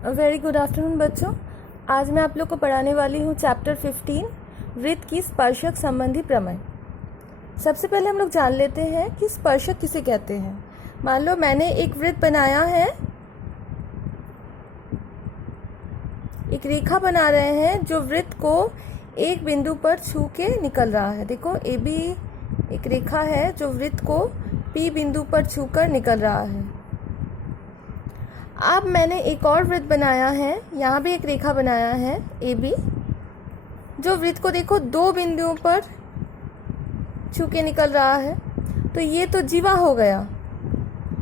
Very good afternoon बच्चों। आज मैं आप लोग को पढ़ाने वाली हूँ चैप्टर 15 वृत्त की स्पर्शक संबंधी प्रमेय। सबसे पहले हम लोग जान लेते हैं कि स्पर्शक किसे कहते हैं। मान लो मैंने एक वृत्त बनाया है, एक रेखा बना रहे हैं जो वृत्त को एक बिंदु पर छू के निकल रहा है। देखो ए बी एक रेखा है जो वृत्त को पी बिंदु पर छूकर निकल रहा है। अब मैंने एक और वृत्त बनाया है, यहाँ भी एक रेखा बनाया है ए बी जो वृत्त को देखो दो बिंदुओं पर छू के निकल रहा है। तो ये तो जीवा हो गया,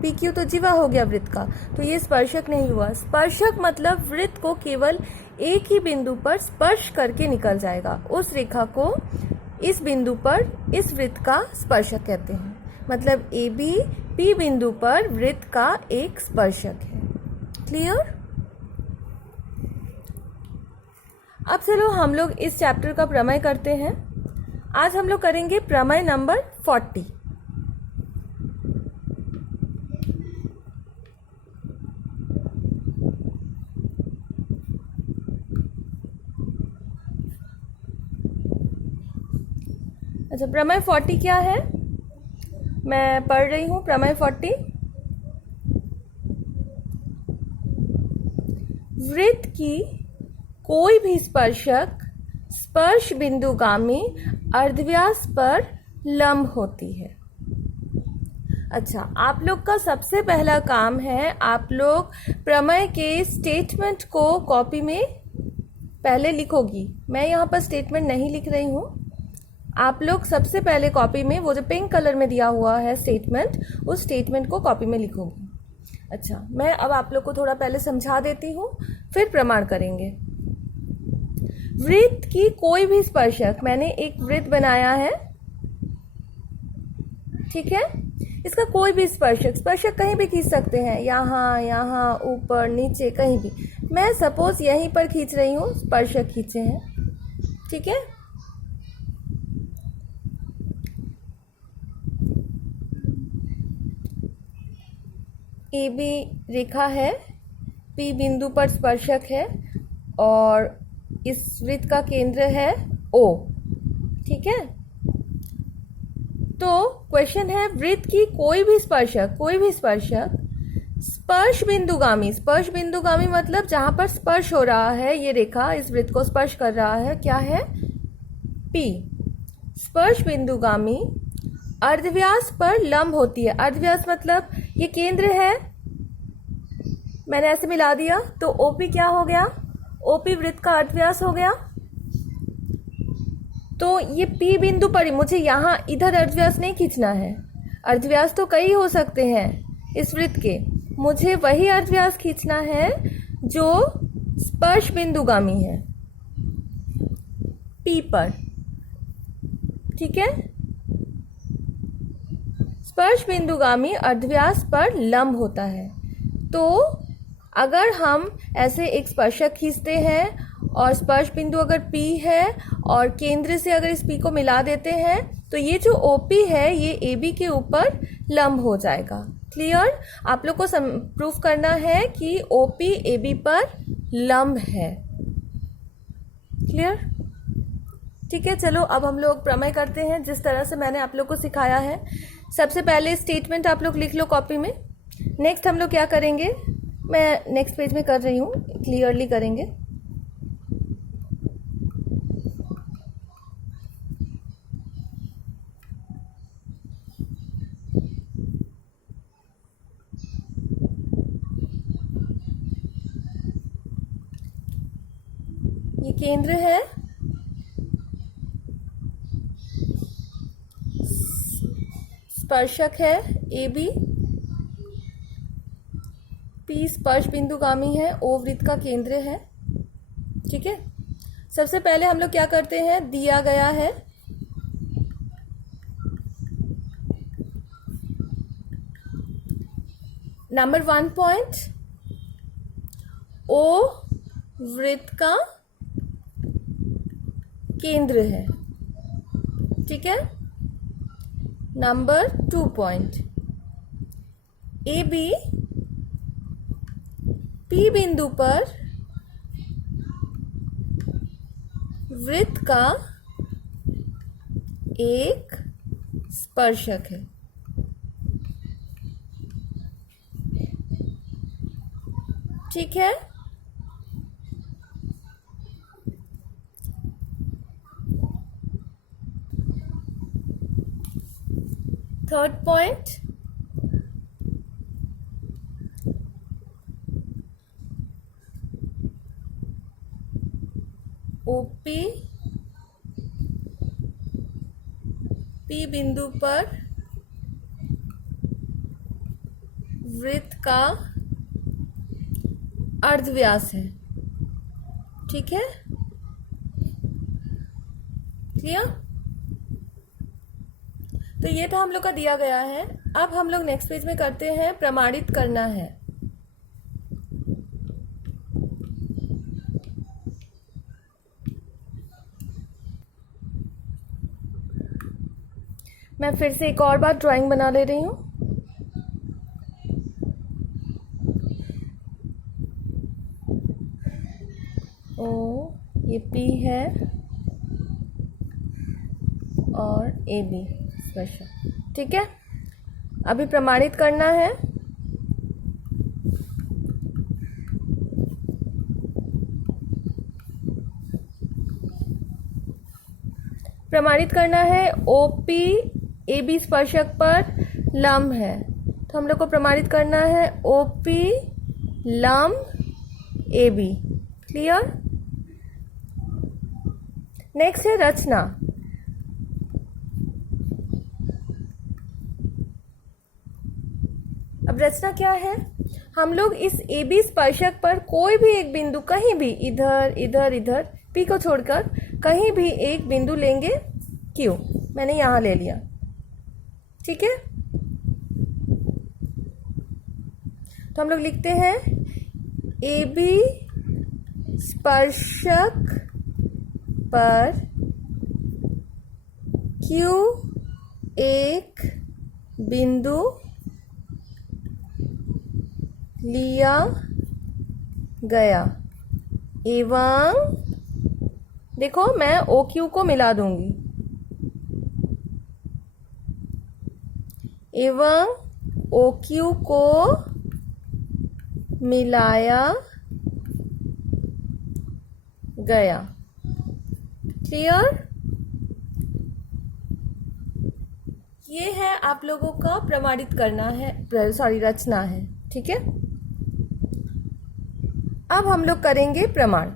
पी क्यू तो जीवा हो गया वृत्त का, तो ये स्पर्शक नहीं हुआ। स्पर्शक मतलब वृत्त को केवल एक ही बिंदु पर स्पर्श करके निकल जाएगा। उस रेखा को इस बिंदु पर इस वृत्त का स्पर्शक कहते हैं। मतलब ए बी पी बिंदु पर वृत्त का एक स्पर्शक है। क्लियर? अब चलो हम लोग इस चैप्टर का प्रमेय करते हैं। आज हम लोग करेंगे प्रमेय नंबर 40। अच्छा, प्रमेय 40 क्या है? मैं पढ़ रही हूँ प्रमेय 40। वृत्त की कोई भी स्पर्शक स्पर्श बिंदुगामी अर्धव्यास पर लंब होती है। अच्छा, आप लोग का सबसे पहला काम है, आप लोग प्रमेय के स्टेटमेंट को कॉपी में पहले लिखोगी। मैं यहाँ पर स्टेटमेंट नहीं लिख रही हूँ। आप लोग सबसे पहले कॉपी में वो जो पिंक कलर में दिया हुआ है स्टेटमेंट, उस स्टेटमेंट को कॉपी में लिखोगी। अच्छा, मैं अब आप लोग को थोड़ा पहले समझा देती हूँ, फिर प्रमाण करेंगे। वृत्त की कोई भी स्पर्शक, मैंने एक वृत्त बनाया है, ठीक है। इसका कोई भी स्पर्शक कहीं भी खींच सकते हैं, यहाँ यहाँ ऊपर नीचे कहीं भी। मैं सपोज यहीं पर खींच रही हूँ, स्पर्शक खींचे हैं, ठीक है। ए बी रेखा है, पी बिंदु पर स्पर्शक है और इस वृत्त का केंद्र है ओ, ठीक है। तो क्वेश्चन है, वृत्त की कोई भी स्पर्शक स्पर्श बिंदुगामी मतलब जहां पर स्पर्श हो रहा है, ये रेखा इस वृत्त को स्पर्श कर रहा है, क्या है? पी। स्पर्श बिंदुगामी अर्धव्यास पर लंब होती है। अर्धव्यास मतलब ये केंद्र है, मैंने ऐसे मिला दिया तो ओपी क्या हो गया? ओपी वृत्त का अर्धव्यास हो गया। तो ये पी बिंदु पर ही मुझे यहाँ इधर अर्धव्यास नहीं खींचना है। अर्धव्यास तो कई हो सकते हैं इस वृत्त के, मुझे वही अर्धव्यास खींचना है जो स्पर्श बिंदुगामी है पी पर, ठीक है। स्पर्श बिंदुगामी अर्धव्यास पर लंब होता है। तो अगर हम ऐसे एक स्पर्शक खींचते हैं और स्पर्श बिंदु अगर P है और केंद्र से अगर इस P को मिला देते हैं, तो ये जो OP है ये AB के ऊपर लंब हो जाएगा। क्लियर? आप लोग को प्रूफ करना है कि OP AB पर लंब है। क्लियर? ठीक है, चलो अब हम लोग प्रमेय करते हैं जिस तरह से मैंने आप लोग को सिखाया है। सबसे पहले स्टेटमेंट आप लोग लिख लो कॉपी में। नेक्स्ट हम लोग क्या करेंगे, मैं नेक्स्ट पेज में कर रही हूँ, क्लियरली करेंगे। ये केंद्र है, स्पर्शक है ए बी, पी स्पर्श बिंदुगामी है, ओ वृत्त का केंद्र है, ठीक है। सबसे पहले हम लोग क्या करते हैं, दिया गया है नंबर 1 पॉइंट, ओ वृत्त का केंद्र है, ठीक है। Number 2 point, A B P बिंदु पर वृत्त का एक स्पर्शक है। ठीक है, थर्ड पॉइंट, ओपी पी बिंदु पर वृत्त का अर्धव्यास है। ठीक है, क्लियर? तो ये था हम लोग का दिया गया है। अब हम लोग नेक्स्ट पेज में करते हैं प्रमाणित करना है। मैं फिर से एक और बार ड्राइंग बना ले रही हूँ। ओ, ये P है और AB स्पर्शक। ठीक है, अभी प्रमाणित करना है। प्रमाणित करना है OP AB स्पर्शक पर लंब है। तो हम लोग को प्रमाणित करना है OP लंब AB। क्लियर? नेक्स्ट है रचना। अब रचना क्या है? हम लोग इस AB स्पर्शक पर कोई भी एक बिंदु, कहीं भी, इधर इधर इधर, P को छोड़कर कहीं भी एक बिंदु लेंगे। Q मैंने यहां ले लिया। ठीक है, तो हम लोग लिखते हैं AB स्पर्शक पर Q एक बिंदु लिया गया एवं, देखो मैं OQ को मिला दूंगी, एवं OQ को मिलाया गया। क्लियर? ये है आप लोगों का प्रमाणित करना है, सॉरी रचना है। ठीक है, अब हम लोग करेंगे प्रमाण।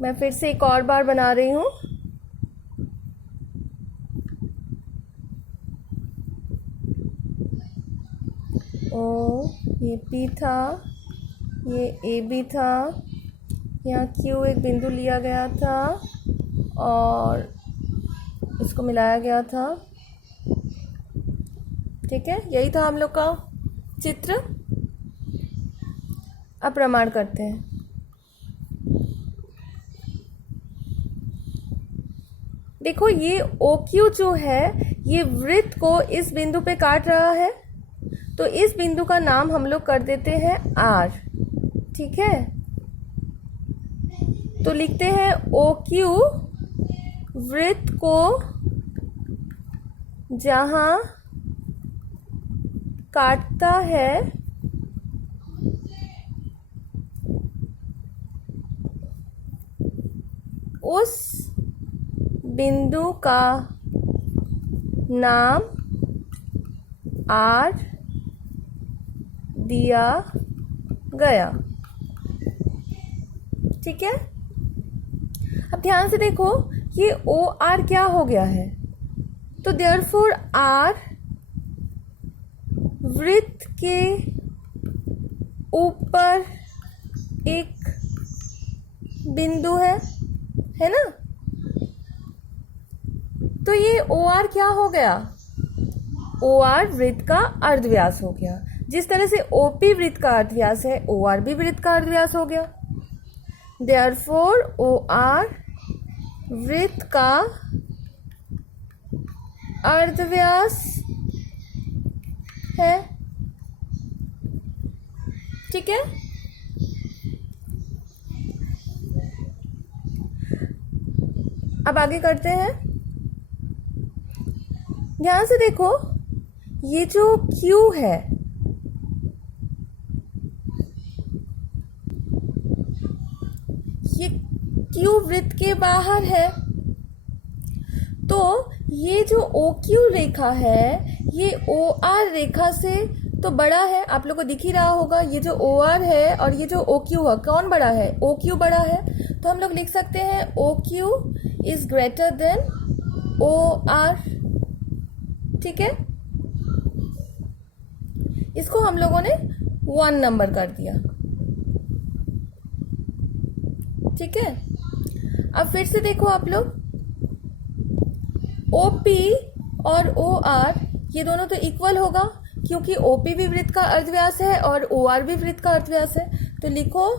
मैं फिर से एक और बार बना रही हूं। ओ, ये P था, ये AB था, यहाँ Q एक बिंदु लिया गया था और इसको मिलाया गया था। ठीक है, यही था हम लोग का चित्र। अब प्रमाण करते हैं। देखो ये OQ जो है ये वृत्त को इस बिंदु पे काट रहा है, तो इस बिंदु का नाम हम लोग कर देते हैं R। ठीक है, तो लिखते हैं OQ वृत्त को जहां काटता है उस बिंदु का नाम R दिया गया। ठीक है, अब ध्यान से देखो ये OR क्या हो गया है, तो देयरफॉर R वृत्त के ऊपर एक बिंदु है ना? तो ये OR क्या हो गया? OR वृत्त का अर्धव्यास हो गया। जिस तरह से OP वृत्त का अर्धव्यास है, OR भी वृत्त का अर्धव्यास हो गया। देयरफॉर OR वृत्त का अर्धव्यास ठीक है। अब आगे करते हैं। ध्यान से देखो, ये जो Q है, ये Q वृत्त के बाहर है, तो ये जो OQ रेखा है ये OR रेखा से तो बड़ा है। आप लोग को दिख ही रहा होगा, ये जो OR है और ये जो OQ है, कौन बड़ा है? OQ बड़ा है। तो हम लोग लिख सकते हैं OQ is greater than OR। ठीक है, इसको हम लोगों ने 1 नंबर कर दिया। ठीक है, अब फिर से देखो आप लोग, OP और OR ये दोनों तो इक्वल होगा, क्योंकि OP भी वृत्त का अर्धव्यास है और OR भी वृत्त का अर्धव्यास है। तो लिखो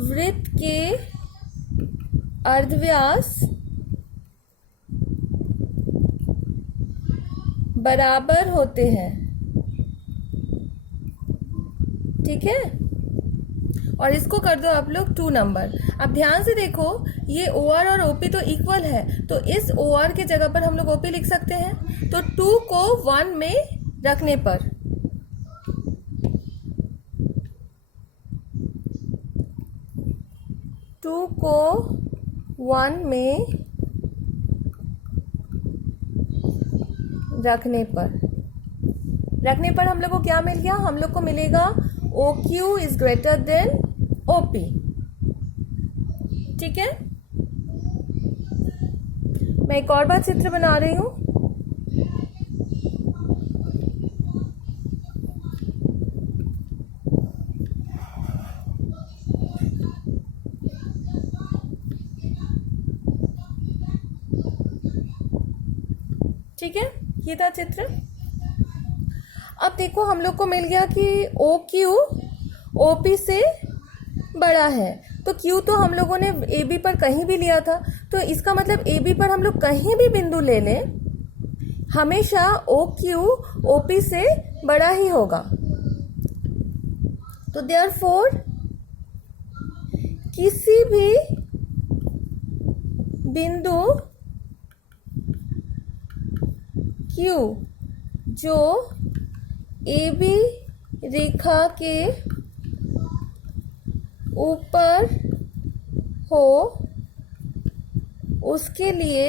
वृत्त के अर्धव्यास बराबर होते हैं। ठीक है, और इसको कर दो आप लोग 2 नंबर। अब ध्यान से देखो, ये OR और OP तो इक्वल है, तो इस OR के जगह पर हम लोग OP लिख सकते हैं। तो 2 को 1 में रखने पर रखने पर हम लोग को क्या मिल गया? हम लोग को मिलेगा OQ is greater than OP। ठीक है, मैं एक और बार चित्र बना रही हूं। ठीक है, ये था चित्र। अब देखो, हम लोग को मिल गया कि OQ OP से बड़ा है। तो Q तो हम लोगों ने AB पर कहीं भी लिया था, तो इसका मतलब AB पर हम लोग कहीं भी बिंदु ले लें, हमेशा OQ OP से बड़ा ही होगा। तो देयरफॉर किसी भी बिंदु Q जो AB रेखा के ऊपर हो, उसके लिए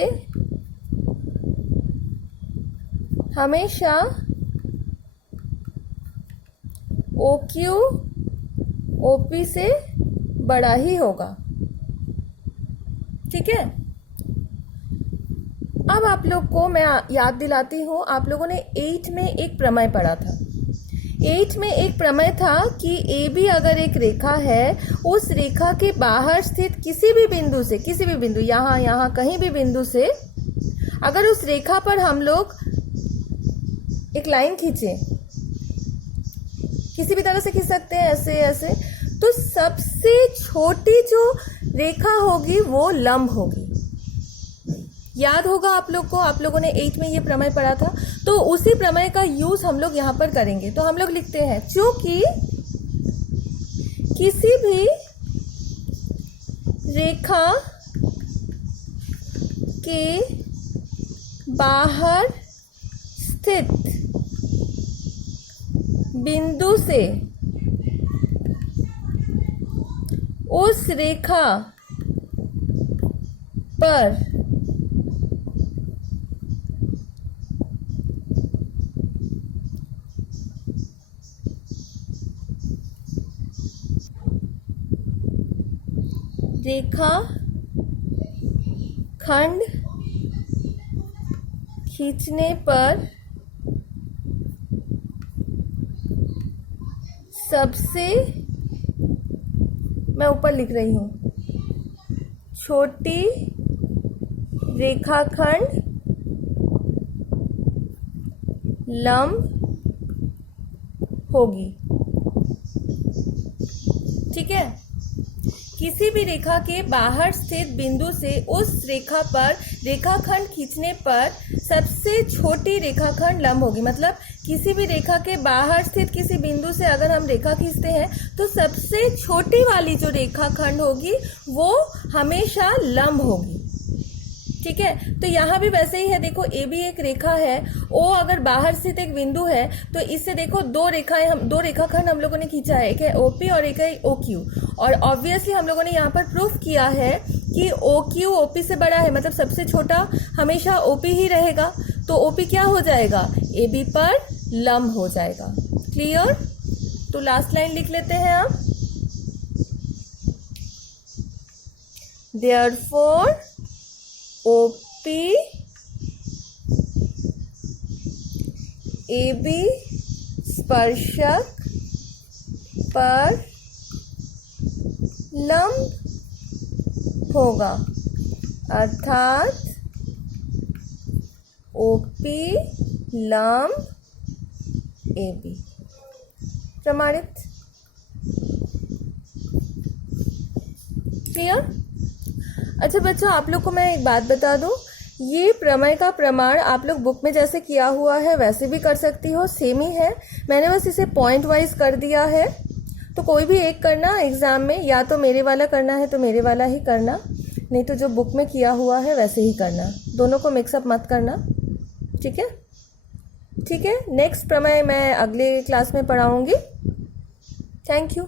हमेशा OQ OP से बड़ा ही होगा। ठीक है, अब आप लोग को मैं याद दिलाती हूँ, आप लोगों ने 8 में एक प्रमेय पढ़ा था। 8 में एक प्रमेय था कि AB अगर एक रेखा है, उस रेखा के बाहर स्थित किसी भी बिंदु, यहाँ कहीं भी बिंदु से अगर उस रेखा पर हम लोग एक लाइन खींचे, किसी भी तरह से खींच सकते हैं, ऐसे, तो सबसे छोटी जो रेखा होगी वो लंब होगी। याद होगा आप लोग को, आप लोगों ने 8 में ये प्रमेय पढ़ा था, तो उसी प्रमेय का यूज हम लोग यहाँ पर करेंगे। तो हम लोग लिखते हैं, चूंकि किसी भी रेखा के बाहर स्थित बिंदु से उस रेखा पर रेखाखंड खींचने पर सबसे, मैं ऊपर लिख रही हूं, छोटी रेखाखंड लंब होगी। ठीक है, किसी भी रेखा के बाहर स्थित बिंदु से उस रेखा पर रेखाखंड खींचने पर सबसे छोटी रेखाखंड लंब होगी। मतलब किसी भी रेखा के बाहर स्थित किसी बिंदु से अगर हम रेखा खींचते हैं तो सबसे छोटी वाली जो रेखाखंड होगी वो हमेशा लंब होगी। ठीक है, तो यहाँ भी वैसे ही है। देखो ए भी एक रेखा है, ओ अगर बाहर स्थित एक बिंदु है तो इससे देखो दो रेखाखंड हम लोगों ने खींचा है, एक है ओपी और एक है ओ क्यू। और ऑब्वियसली हम लोगों ने यहाँ पर प्रूफ किया है कि ओ क्यू ओपी से बड़ा है, मतलब सबसे छोटा हमेशा ओपी ही रहेगा। तो ओपी क्या हो जाएगा, ए बी पर लंब हो जाएगा। क्लियर? तो लास्ट लाइन लिख लेते हैं आप। देयरफॉर OP AB स्पर्शक पर लंब होगा, अर्थात OP लंब AB। प्रमाणित? क्लियर? अच्छा बच्चों, आप लोग को मैं एक बात बता दूं, ये प्रमेय का प्रमाण आप लोग बुक में जैसे किया हुआ है वैसे भी कर सकती हो, सेम ही है। मैंने बस इसे पॉइंट वाइज कर दिया है, तो कोई भी एक करना एग्जाम में, या तो मेरे वाला करना है तो मेरे वाला ही करना, नहीं तो जो बुक में किया हुआ है वैसे ही करना। दोनों को मिक्सअप मत करना। ठीक है? ठीक है, नेक्स्ट प्रमेय मैं अगले क्लास में पढ़ाऊंगी। Thank you.